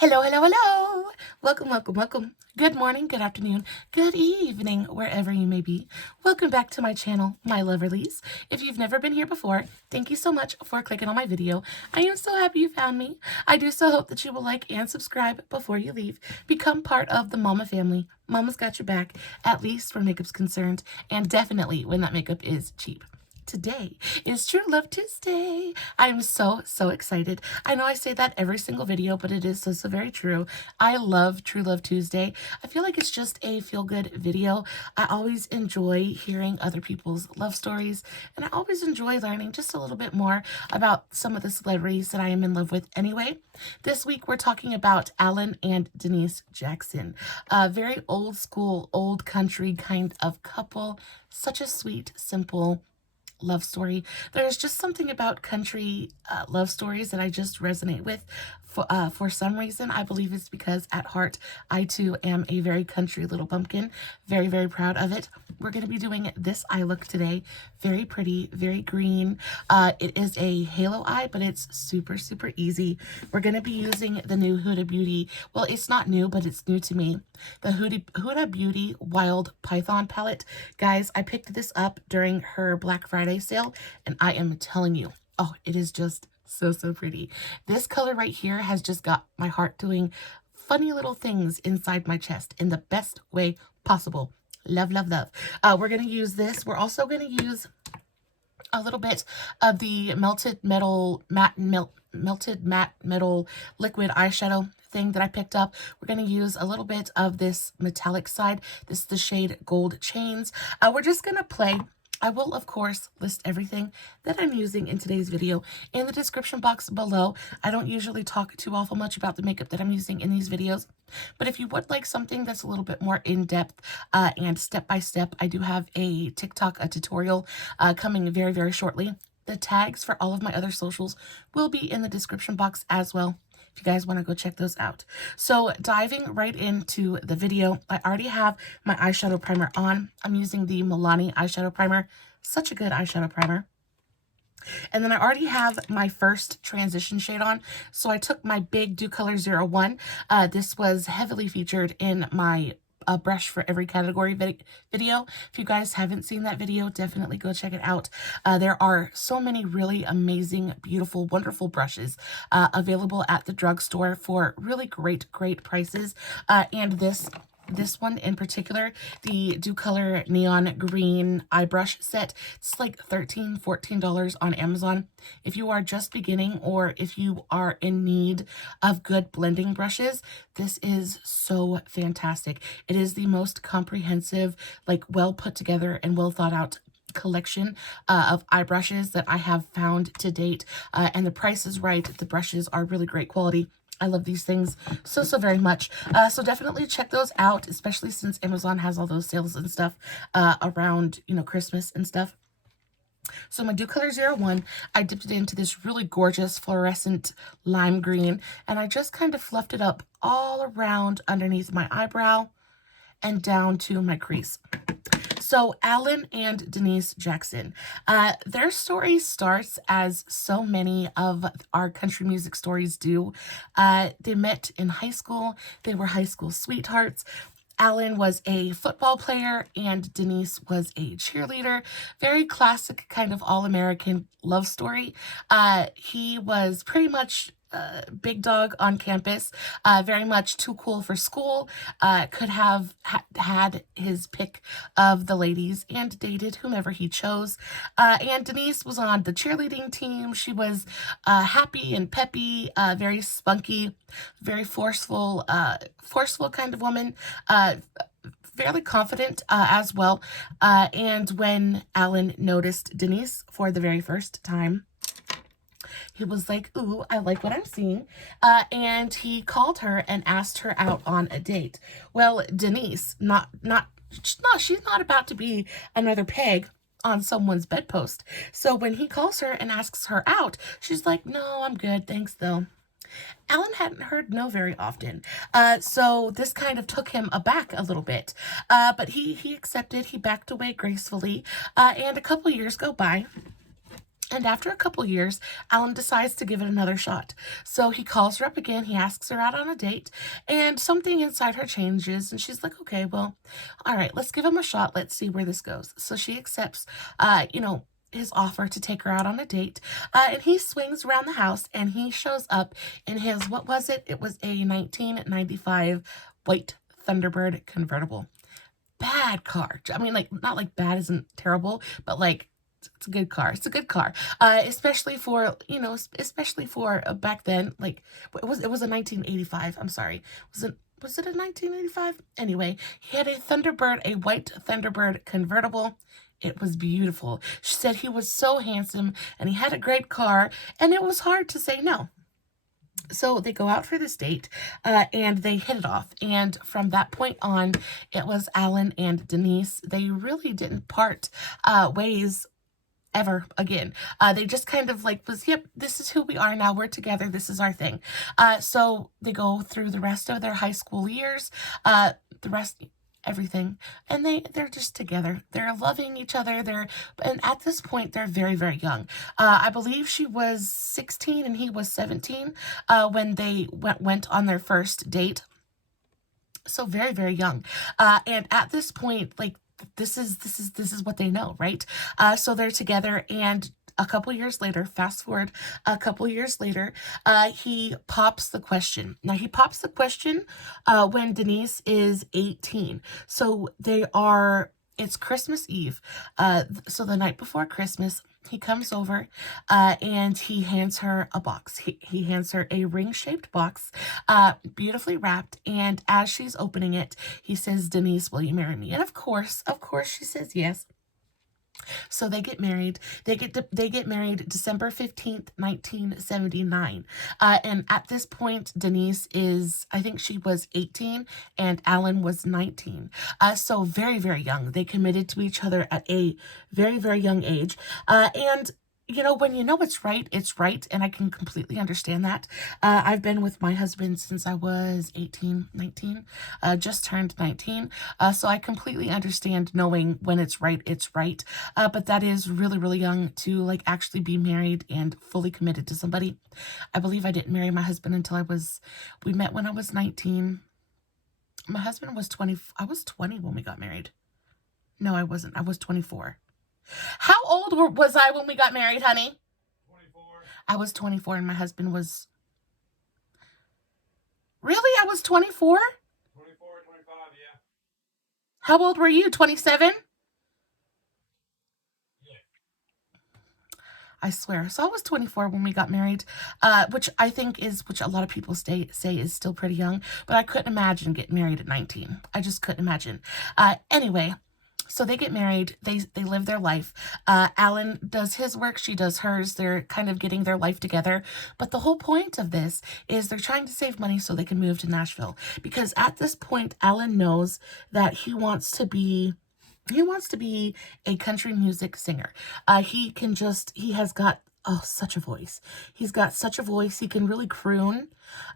Hello, hello, hello. Welcome, welcome, welcome. Good morning, good afternoon, good evening, wherever you may be. Welcome back to my channel, my loverlies. If you've never been here before, thank you so much for clicking on my video. I am so happy you found me. I do so hope that you will like and subscribe before you leave. Become part of the mama family. Mama's got your back, at least where makeup's concerned, and definitely when that makeup is cheap. Today is True Love Tuesday. I am so excited. I know I say that every single video, but it is so very true. I love True Love Tuesday. I feel like it's just a feel-good video. I always enjoy hearing other people's love stories, and I always enjoy learning just a little bit more about some of the celebrities that I am in love with anyway. This week we're talking about Alan and Denise Jackson. A very old school, old country kind of couple. Such a sweet, simple love story. There's just something about country love stories that I just resonate with for some reason. I believe it's because at heart I too am a very country little bumpkin. Very proud of it. We're going to be doing this eye look today. Very pretty, very green. It is a halo eye, but it's super easy. We're going to be using the new Huda Beauty. Well, it's not new, but it's new to me. The Huda Beauty Wild Python palette. Guys, I picked this up during her Black Friday sale, and I am telling you, oh, it is just so pretty. This color right here has just got my heart doing funny little things inside my chest in the best way possible. Love. We're going to use this. We're also going to use a little bit of the melted matte metal liquid eyeshadow thing that I picked up. We're going to use a little bit of this metallic side. This is the shade Gold Chains. We're just going to play. I will, of course, list everything that I'm using in today's video in the description box below. I don't usually talk too awful much about the makeup that I'm using in these videos, but if you would like something that's a little bit more in-depth and step-by-step, I do have a TikTok tutorial coming very shortly. The tags for all of my other socials will be in the description box as well, if you guys want to go check those out. So diving right into the video, I already have my eyeshadow primer on. I'm using the Milani eyeshadow primer. Such a good eyeshadow primer. And then I already have my first transition shade on. So I took my big Dew Color 01. This was heavily featured in my brush for every category video. If you guys haven't seen that video, definitely go check it out. There are so many really amazing, beautiful, wonderful brushes available at the drugstore for really great prices. And this one in particular, the Dew Color Neon Green eye brush set, it's like $13, $14 on Amazon. If you are just beginning or if you are in need of good blending brushes, this is so fantastic. It is the most comprehensive, like well put together and well thought out collection of eye brushes that I have found to date. And the price is right. The brushes are really great quality. I love these things so very much. So definitely check those out, especially since Amazon has all those sales and stuff around, you know, Christmas and stuff. So my Dew Color 01, I dipped it into this really gorgeous fluorescent lime green, and I just kind of fluffed it up all around underneath my eyebrow and down to my crease. So Alan and Denise Jackson, their story starts as so many of our country music stories do. They met in high school. They were high school sweethearts. Alan was a football player and Denise was a cheerleader. Very classic kind of all-American love story. He was pretty much big dog on campus, very much too cool for school, could have had his pick of the ladies and dated whomever he chose. And Denise was on the cheerleading team. She was happy and peppy, very spunky, very forceful kind of woman, fairly confident as well. And when Alan noticed Denise for the very first time, he was like, ooh, I like what I'm seeing. And he called her and asked her out on a date. Well, Denise, she's not about to be another peg on someone's bedpost. So when he calls her and asks her out, she's like, no, I'm good. Thanks, though. Alan hadn't heard no very often. So this kind of took him aback a little bit. But he accepted. He backed away gracefully. And a couple years go by. And after a couple years, Alan decides to give it another shot. So he calls her up again, he asks her out on a date, and something inside her changes, and she's like, okay, well, all right, let's give him a shot, let's see where this goes. So she accepts, his offer to take her out on a date, and he swings around the house, and he shows up in his, what was it? It was a 1995 white Thunderbird convertible. Bad car. I mean, like, not like bad isn't terrible, but like, it's a good car. It's a good car, especially for especially for back then. Like it was a 1985. I'm sorry. Was it a 1985? Anyway, he had a Thunderbird, a white Thunderbird convertible. It was beautiful. She said he was so handsome and he had a great car, and it was hard to say no. So they go out for this date, and they hit it off. And from that point on, it was Alan and Denise. They really didn't part ways ever again. They just kind of like yep, this is who we are now. We're together. This is our thing. So they go through the rest of their high school years, everything, and they're just together. They're loving each other. And at this point they're very, very young. I believe she was 16 and he was 17 when they went on their first date. So very, very young. And at this point, like, this is what they know, right? So they're together, and a couple years later, fast forward a couple years later, he pops the question. Now, he pops the question when Denise is 18. So it's Christmas Eve. So the night before Christmas, he comes over and he hands her a box. He hands her a ring-shaped box, beautifully wrapped. And as she's opening it, he says, "Denise, will you marry me?" And of course, she says yes. So they get married. They get married December 15th, 1979. And at this point, Denise is, I think she was 18 and Alan was 19. So very, very young. They committed to each other at a very, very young age. And when you know it's right, and I can completely understand that. I've been with my husband since I was 18, 19, just turned 19, so I completely understand knowing when it's right, but that is really, really young to, like, actually be married and fully committed to somebody. I believe I didn't marry my husband until we met when I was 19. My husband was 20, I was 20 when we got married. No, I wasn't, I was 24. How old was I when we got married, honey? 24. I was 24 and my husband was... Really? I was 24? 24, 25, yeah. How old were you? 27? Yeah. I swear. So I was 24 when we got married, which I think which a lot of people say is still pretty young, but I couldn't imagine getting married at 19. I just couldn't imagine. Anyway... So they get married, they live their life. Alan does his work, she does hers. They're kind of getting their life together. But the whole point of this is they're trying to save money so they can move to Nashville. Because at this point, Alan knows that he wants to be a country music singer. He has got such a voice. He's got such a voice. He can really croon,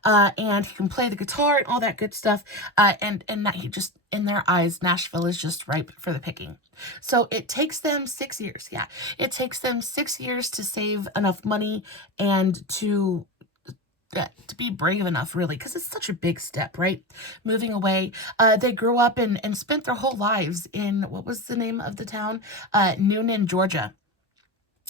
and he can play the guitar and all that good stuff. And that he just, in their eyes, Nashville is just ripe for the picking. So it takes them 6 years. Yeah, it takes them 6 years to save enough money and to be brave enough, really, because it's such a big step, right? Moving away. They grew up and spent their whole lives in, what was the name of the town? Noonan, Georgia.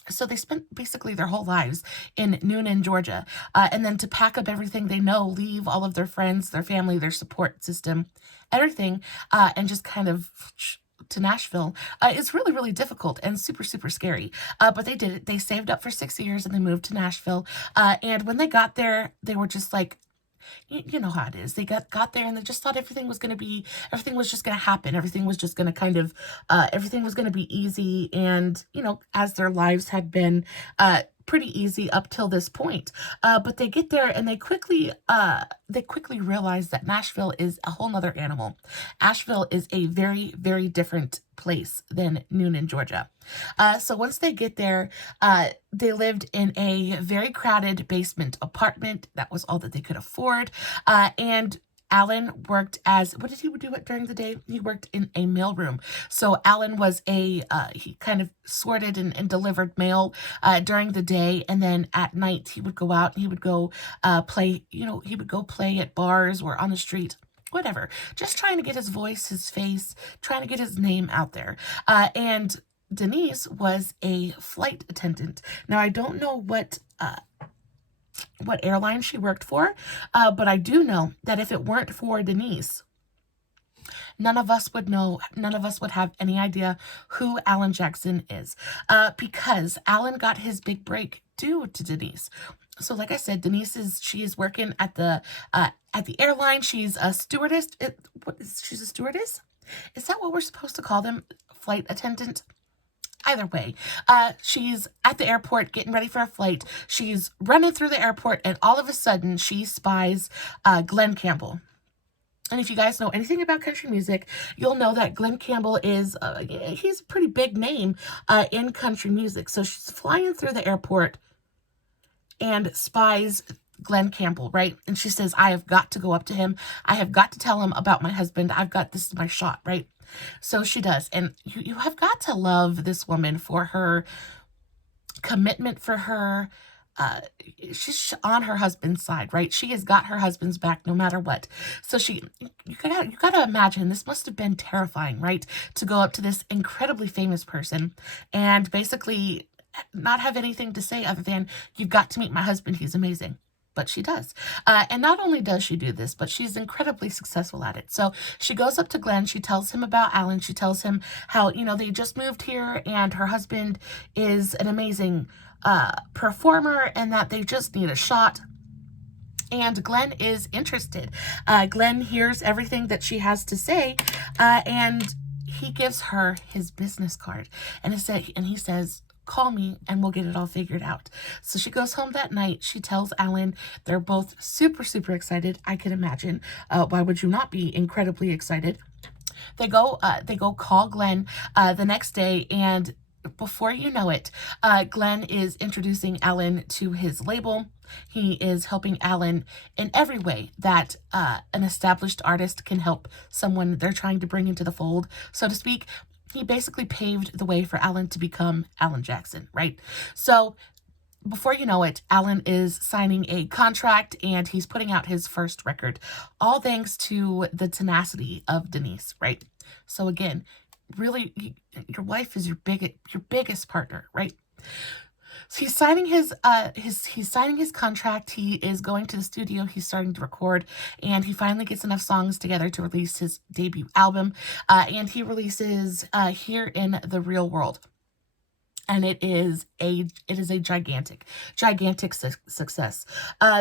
So they spent basically their whole lives in Noonan, Georgia. And then to pack up everything they know, leave all of their friends, their family, their support system, everything, and just kind of to Nashville, is really, really difficult and super, super scary. But they did it. They saved up for 6 years and they moved to Nashville. And when they got there, they were just like, you know how it is. They got there and they just thought everything was just going to happen. Everything was just going to kind of, everything was going to be easy. And, as their lives had been, pretty easy up till this point. But they get there and they quickly realize that Nashville is a whole nother animal. Asheville is a very, very different place than Noonan, Georgia. So once they get there, they lived in a very crowded basement apartment. That was all that they could afford. And Alan worked as, what did he do it during the day? He worked in a mailroom. So Alan was he kind of sorted and delivered mail during the day. And then at night he would go out and he would go play, he would go play at bars or on the street. Whatever, just trying to get his voice, his face, trying to get his name out there. And Denise was a flight attendant. Now, I don't know what airline she worked for, but I do know that if it weren't for Denise, none of us would know, none of us would have any idea who Alan Jackson is, because Alan got his big break due to Denise. So like I said, she is working at the airline. She's a stewardess. She's a stewardess? Is that what we're supposed to call them? Flight attendant? Either way, she's at the airport getting ready for a flight. She's running through the airport, and all of a sudden she spies Glen Campbell. And if you guys know anything about country music, you'll know that Glen Campbell is, he's a pretty big name in country music. So she's flying through the airport and spies Glen Campbell, right? And she says, I have got to go up to him. I have got to tell him about my husband. This is my shot, right? So she does. And you have got to love this woman for her commitment, for her, she's on her husband's side, right? She has got her husband's back no matter what. So you gotta imagine this must have been terrifying, right? To go up to this incredibly famous person and basically not have anything to say other than, you've got to meet my husband, he's amazing. But she does. And not only does she do this, but she's incredibly successful at it. So she goes up to Glenn. She tells him about Alan. She tells him how, they just moved here and her husband is an amazing performer and that they just need a shot. And Glenn is interested. Glenn hears everything that she has to say, and he gives her his business card. And he says, call me and we'll get it all figured out. So she goes home that night. She tells Alan. They're both super, super excited. I can imagine. Why would you not be incredibly excited? They go call Glenn the next day, and before you know it, Glenn is introducing Alan to his label. He is helping Alan in every way that an established artist can help someone they're trying to bring into the fold, so to speak. He basically paved the way for Alan to become Alan Jackson, right? So before you know it, Alan is signing a contract and he's putting out his first record, all thanks to the tenacity of Denise, right? So again, really, your wife is your biggest partner, right? So he's signing he's signing his contract. He is going to the studio. He's starting to record, and he finally gets enough songs together to release his debut album. And he releases Here in the Real World. And it is a gigantic success.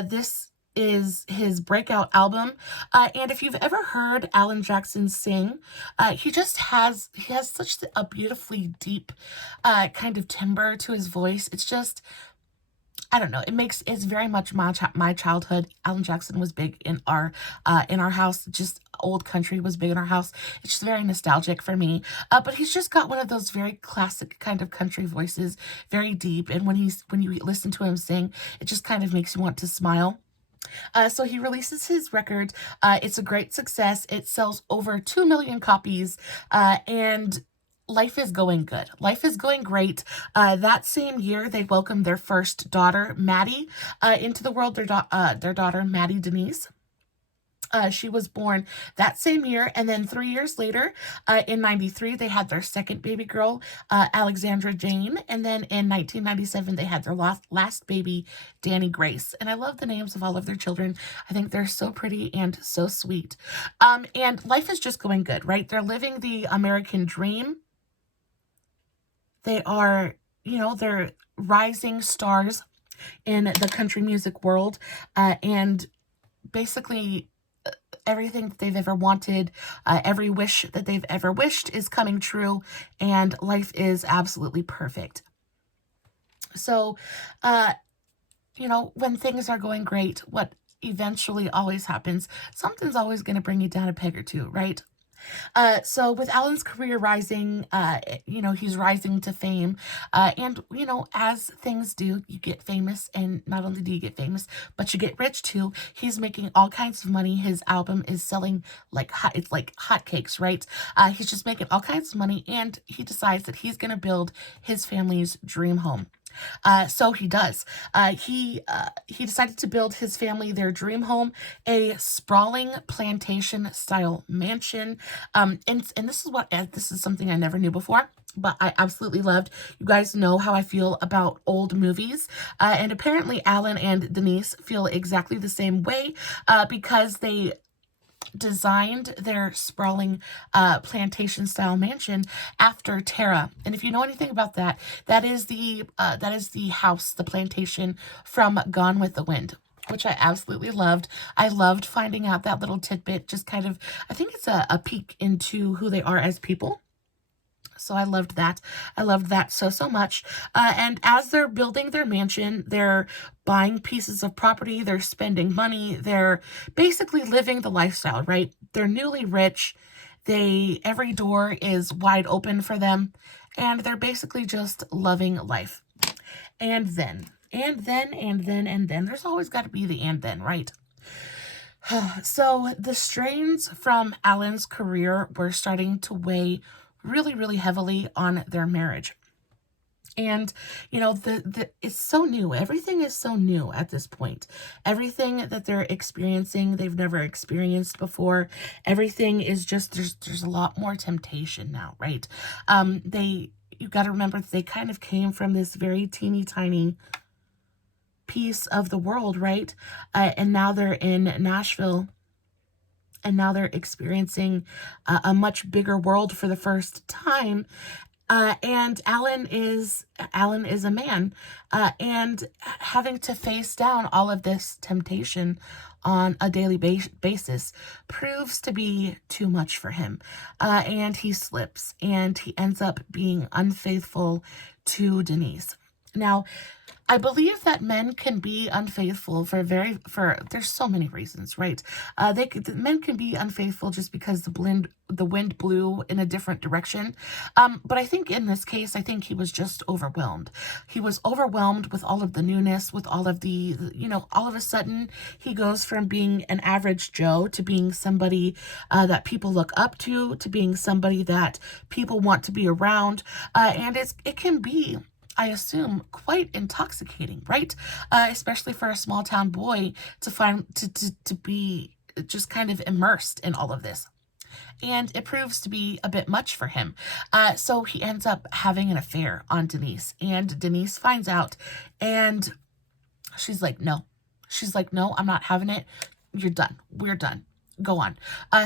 This is his breakout album, and if you've ever heard Alan Jackson sing, he has such a beautifully deep kind of timbre to his voice. It's just, I don't know, it's very much my childhood. Alan Jackson was big in our house. Just old country was big in our house. It's just very nostalgic for me. But he's just got one of those very classic kind of country voices, very deep. And when you listen to him sing, it just kind of makes you want to smile. So he releases his record. It's a great success. It sells over 2 million copies, and life is going good. Life is going great. That same year, they welcomed their first daughter, Maddie, into the world. Their daughter, Maddie Denise. She was born that same year, and then 3 years later, in 93, they had their second baby girl, Alexandra Jane, and then in 1997, they had their last baby, Danny Grace. And I love the names of all of their children. I think they're so pretty and so sweet. And life is just going good, right? They're living the American dream. They are, they're rising stars in the country music world, and basically everything that they've ever wanted, every wish that they've ever wished is coming true, and life is absolutely perfect. So, when things are going great, what eventually always happens, something's always going to bring you down a peg or two, right? So with Alan's career rising, he's rising to fame. And, as things do, you get famous, and not only do you get famous, but you get rich too. He's making all kinds of money. His album is selling it's like hotcakes, right? He's just making all kinds of money, and he decides that he's going to build his family's dream home. So he does. He decided to build his family their dream home, a sprawling plantation-style mansion. And this is something I never knew before, but I absolutely loved. You guys know how I feel about old movies, and apparently Alan and Denise feel exactly the same way, because they designed their sprawling plantation style mansion after Tara. And if you know anything about that, that is the house, the plantation from Gone with the Wind, which I absolutely loved. I loved finding out that little tidbit, just kind of, I think it's a peek into who they are as people. So I loved that. I loved that so much. And as they're building their mansion, they're buying pieces of property, they're spending money, they're basically living the lifestyle, right? They're newly rich. Every door is wide open for them, and they're basically just loving life. And then, there's always got to be the and then, right? So the strains from Alan's career were starting to weigh really, really heavily on their marriage. And, it's so new. Everything is so new at this point. Everything that they're experiencing, they've never experienced before. Everything is just, there's a lot more temptation now, right? You got to remember that they kind of came from this very teeny tiny piece of the world, right? And now they're in Nashville, and now they're experiencing a much bigger world for the first time. And Alan is a man, and having to face down all of this temptation on a daily basis proves to be too much for him. And he slips, and he ends up being unfaithful to Denise. Now, I believe that men can be unfaithful for there's so many reasons, right? Men can be unfaithful just because the wind blew in a different direction. But I think in this case, I think he was just overwhelmed. He was overwhelmed with all of the newness, with all of all of a sudden he goes from being an average Joe to being somebody that people look up to being somebody that people want to be around. And it can be, I assume, quite intoxicating, right? Especially for a small town boy to be just kind of immersed in all of this. And it proves to be a bit much for him. So he ends up having an affair on Denise, and Denise finds out, and she's like, no. She's like, no, I'm not having it. You're done. We're done. Go on.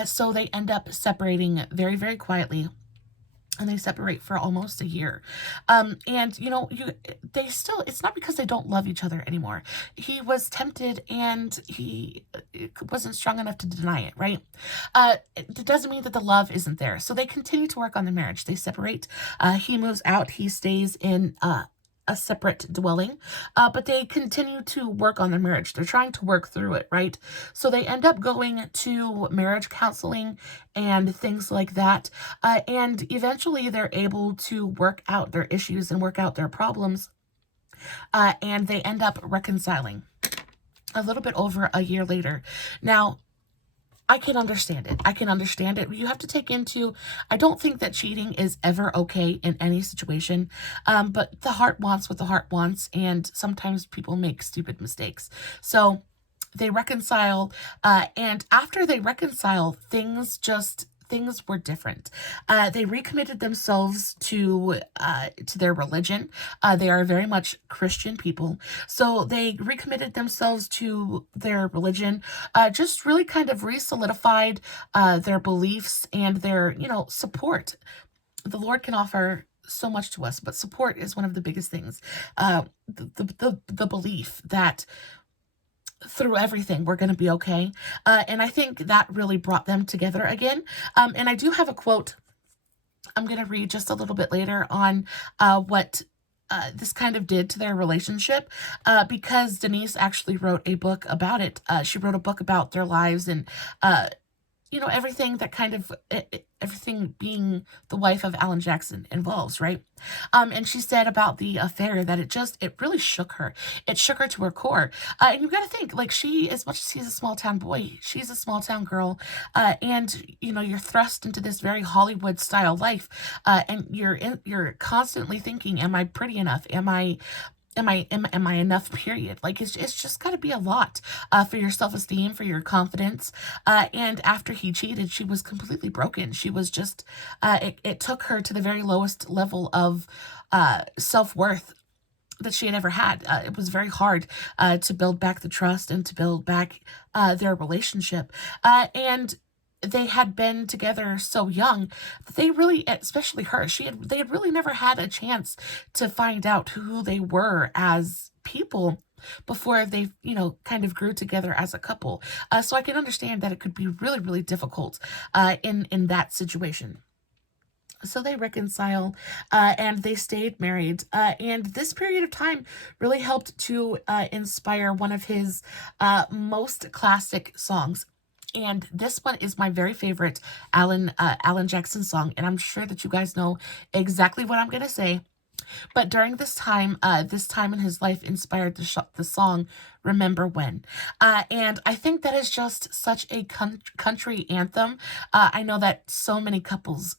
So they end up separating very, very quietly. And they separate for almost a year. And, it's not because they don't love each other anymore. He was tempted, and he wasn't strong enough to deny it, right? It doesn't mean that the love isn't there. So they continue to work on the marriage. They separate. He moves out. He stays in a separate dwelling, but they continue to work on their marriage. They're trying to work through it, right? So they end up going to marriage counseling and things like that, and eventually they're able to work out their issues and work out their problems, and they end up reconciling a little bit over a year later. Now, I can understand it. I can understand it. You have to take into, I don't think that cheating is ever okay in any situation, but the heart wants what the heart wants, and sometimes people make stupid mistakes. So they reconcile, and after they reconcile, things were different. They recommitted themselves to their religion. They are very much Christian people. So they recommitted themselves to their religion, just really kind of re-solidified their beliefs and their, support. The Lord can offer so much to us, but support is one of the biggest things. The belief that through everything we're going to be okay, and I think that really brought them together again. And I do have a quote I'm going to read just a little bit later on what this kind of did to their relationship, because Denise actually wrote a book about it. She wrote a book about their lives and you know, everything that kind of, everything being the wife of Alan Jackson involves, right? And she said about the affair that it really shook her. It shook her to her core. And you got to think, like, she, as much as he's a small town boy, she's a small town girl. And, you know, you're thrust into this very Hollywood style life. And you're constantly thinking, am I pretty enough? Am I enough, period? Like, it's just got to be a lot for your self-esteem, for your confidence. And after he cheated, she was completely broken. She was just, it took her to the very lowest level of self-worth that she had ever had. It was very hard to build back the trust and to build back their relationship. And they had been together so young that they really, especially her, they had really never had a chance to find out who they were as people before they, you know, kind of grew together as a couple. So I can understand that it could be really, really difficult in that situation. So they reconcile and they stayed married. And this period of time really helped to inspire one of his most classic songs. And this one is my very favorite Alan Jackson song. And I'm sure that you guys know exactly what I'm going to say. But during this time in his life inspired the song Remember When. And I think that is just such a country anthem. I know that so many couples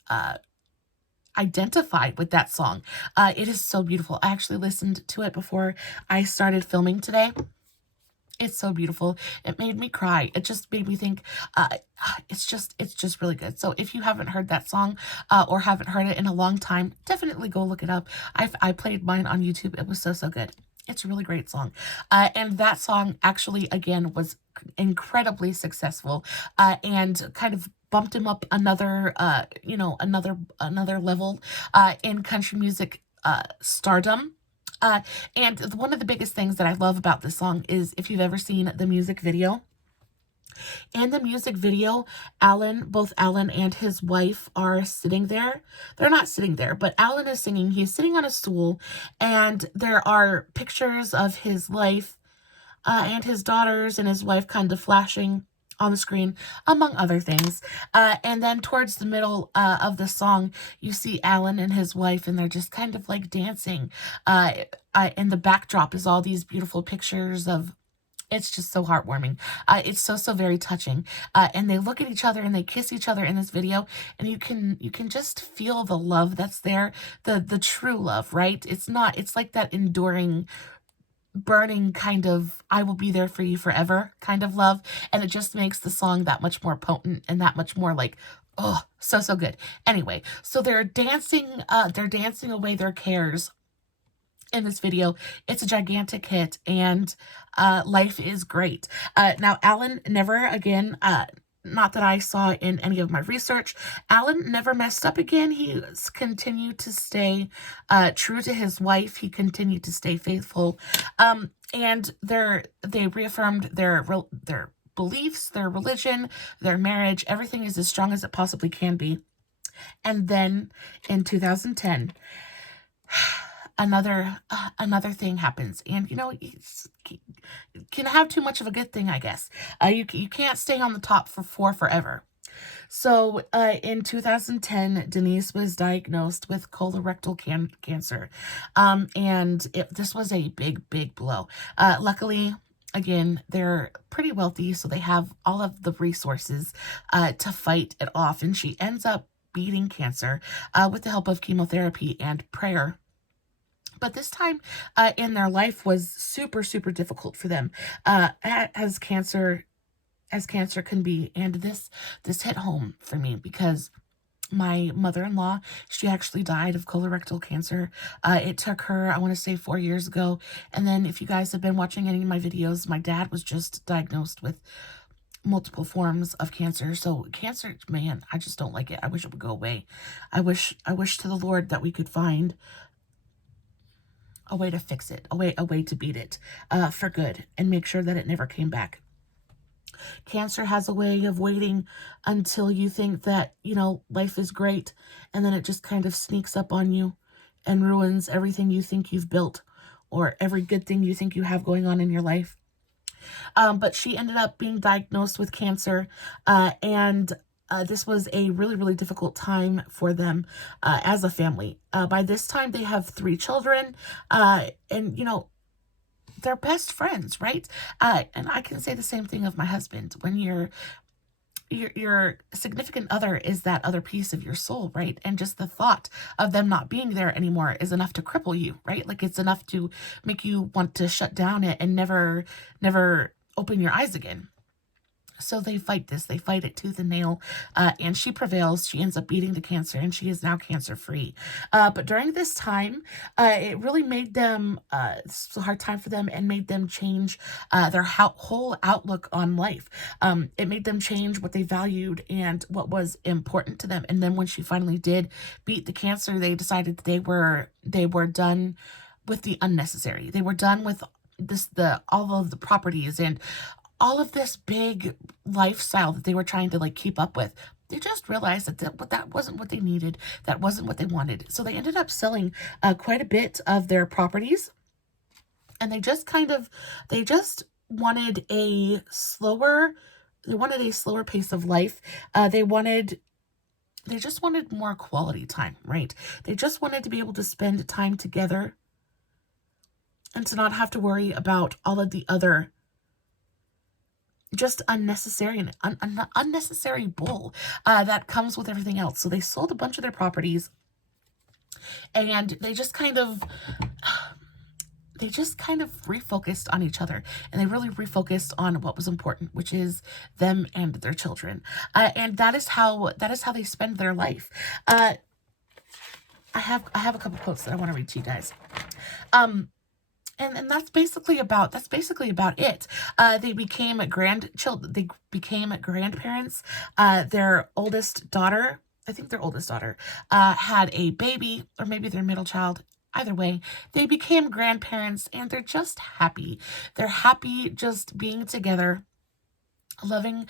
identify with that song. It is so beautiful. I actually listened to it before I started filming today. It's so beautiful. It made me cry. It just made me think, it's just really good. So if you haven't heard that song, or haven't heard it in a long time, definitely go look it up. I played mine on YouTube. It was so good. It's a really great song. And that song actually, again, was incredibly successful, and kind of bumped him up another, another level, in country music, stardom. And one of the biggest things that I love about this song is if you've ever seen the music video. In the music video, both Alan and his wife are sitting there. They're not sitting there, but Alan is singing. He's sitting on a stool, and there are pictures of his life, and his daughters and his wife kind of flashing on the screen, among other things. And then towards the middle of the song, you see Alan and his wife, and they're just kind of like dancing. And the backdrop is all these beautiful pictures of. It's just so heartwarming. It's so very touching. And they look at each other and they kiss each other in this video, and you can just feel the love that's there, the true love, right? It's like that enduring, burning kind of I will be there for you forever kind of love, and it just makes the song that much more potent and that much more like, oh, so good. Anyway, so they're dancing away their cares in this video. It's a gigantic hit, and life is great. Now Alan never again, not that I saw in any of my research, Alan never messed up again. He continued to stay true to his wife. He continued to stay faithful. And they reaffirmed their beliefs, their religion, their marriage. Everything is as strong as it possibly can be. And then in 2010, another thing happens, and you know, you can have too much of a good thing, I guess. You can't stay on the top for forever. So in 2010, Denise was diagnosed with colorectal cancer, and this was a big blow. Luckily, again, they're pretty wealthy, so they have all of the resources to fight it off, and she ends up beating cancer with the help of chemotherapy and prayer. But this time in their life was super difficult for them, as cancer can be. And this hit home for me because my mother-in-law, she actually died of colorectal cancer. It took her, I want to say, 4 years ago. And then if you guys have been watching any of my videos, my dad was just diagnosed with multiple forms of cancer. So cancer, man, I just don't like it. I wish it would go away. I wish to the Lord that we could find a way to fix it, a way to beat it for good, and make sure that it never came back. Cancer has a way of waiting until you think that, you know, life is great, and then it just kind of sneaks up on you and ruins everything you think you've built, or every good thing you think you have going on in your life. But she ended up being diagnosed with cancer, and this was a really, really difficult time for them as a family. By this time, they have 3 children, and, you know, they're best friends, right? And I can say the same thing of my husband. When your significant other is that other piece of your soul, right? And just the thought of them not being there anymore is enough to cripple you, right? Like, it's enough to make you want to shut down it and never open your eyes again. So they fight this. They fight it tooth and nail, and she prevails. She ends up beating the cancer, and she is now cancer-free. But during this time, it really made them, this was a hard time for them, and made them change their whole outlook on life. It made them change what they valued and what was important to them. And then when she finally did beat the cancer, they decided that they were done with the unnecessary. They were done with all of the properties and all of this big lifestyle that they were trying to like keep up with. They just realized that wasn't what they needed. That wasn't what they wanted. So they ended up selling quite a bit of their properties, and they just wanted a slower pace of life. They just wanted more quality time, right? They just wanted to be able to spend time together and to not have to worry about all of the other just unnecessary bull that comes with everything else. So they sold a bunch of their properties, and they just kind of refocused on each other, and they really refocused on what was important, which is them and their children. And that is how they spend their life. I have a couple quotes that I want to read to you guys. And that's basically about it. They became grandparents. Their oldest daughter, I think their oldest daughter, had a baby, or maybe their middle child. Either way, they became grandparents, and they're just happy. They're happy just being together, loving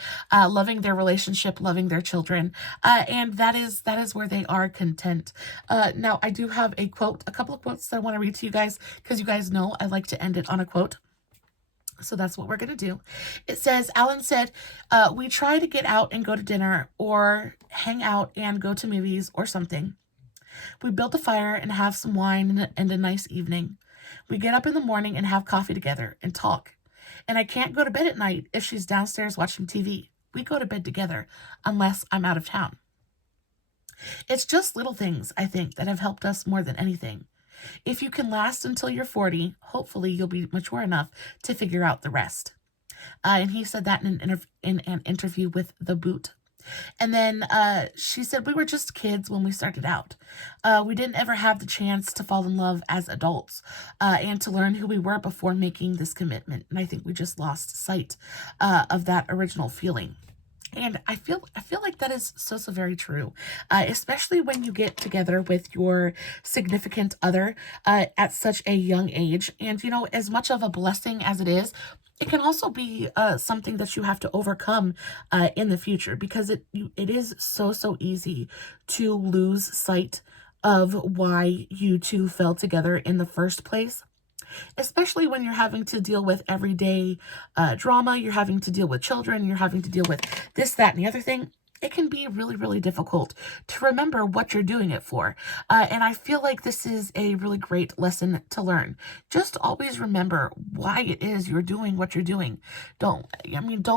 their relationship, loving their children, and that is where they are content. Now, I do have a couple of quotes that I want to read to you guys, because you guys know I like to end it on a quote. So that's what we're going to do. It says, Alan said, we try to get out and go to dinner, or hang out and go to movies or something. We build a fire and have some wine and a nice evening. We get up in the morning and have coffee together and talk. And I can't go to bed at night if she's downstairs watching TV. We go to bed together, unless I'm out of town. It's just little things, I think, that have helped us more than anything. If you can last until you're 40, hopefully you'll be mature enough to figure out the rest. And he said that in an interview with The Boot. And then she said, we were just kids when we started out. We didn't ever have the chance to fall in love as adults, and to learn who we were before making this commitment. And I think we just lost sight of that original feeling. And I feel like that is so very true, especially when you get together with your significant other at such a young age. And, you know, as much of a blessing as it can also be something that you have to overcome in the future, because it is so easy to lose sight of why you two fell together in the first place. Especially when you're having to deal with everyday drama, you're having to deal with children, you're having to deal with this, that, and the other thing. It can be really difficult to remember what you're doing it for. And I feel like this is a really great lesson to learn. Just always remember why it is you're doing what you're doing. Don't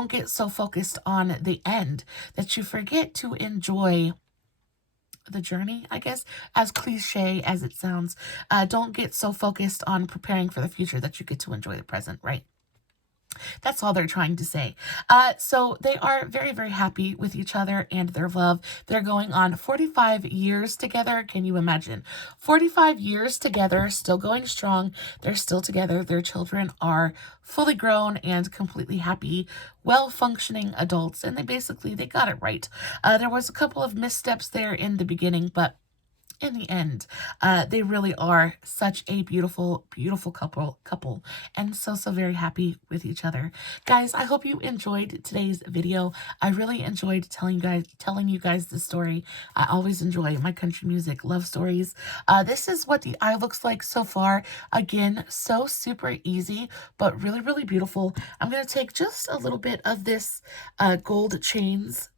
get so focused on the end that you forget to enjoy the journey, I guess, as cliche as it sounds. Don't get so focused on preparing for the future that you get to enjoy the present, right? That's all they're trying to say. So they are very happy with each other and their love. They're going on 45 years together. Can you imagine? 45 years together, still going strong. They're still together. Their children are fully grown and completely happy, well-functioning adults, and they got it right. There was a couple of missteps there in the beginning, but in the end, they really are such a beautiful, beautiful couple, and so very happy with each other. Guys, I hope you enjoyed today's video. I really enjoyed telling you guys the story. I always enjoy my country music love stories. This is what the eye looks like so far. Again, so super easy, but really, really beautiful. I'm going to take just a little bit of this gold chains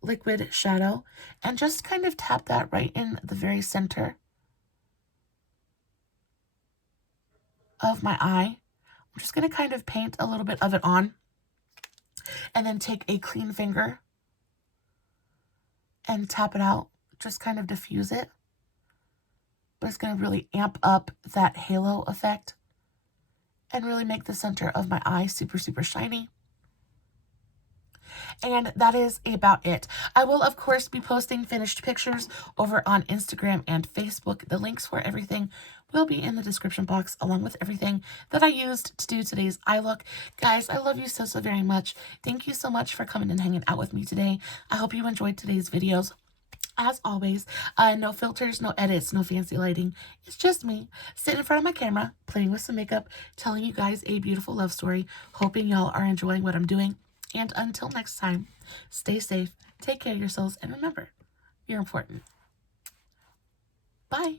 liquid shadow and just kind of tap that right in the very center of my eye. I'm just going to kind of paint a little bit of it on and then take a clean finger and tap it out, just kind of diffuse it. But it's going to really amp up that halo effect and really make the center of my eye super, super shiny. And that is about it. I will, of course, be posting finished pictures over on Instagram and Facebook. The links for everything will be in the description box, along with everything that I used to do today's eye look. Guys, I love you so very much. Thank you so much for coming and hanging out with me today. I hope you enjoyed today's videos. As always, no filters, no edits, no fancy lighting. It's just me sitting in front of my camera, playing with some makeup, telling you guys a beautiful love story, hoping y'all are enjoying what I'm doing. And until next time, stay safe, take care of yourselves, and remember, you're important. Bye.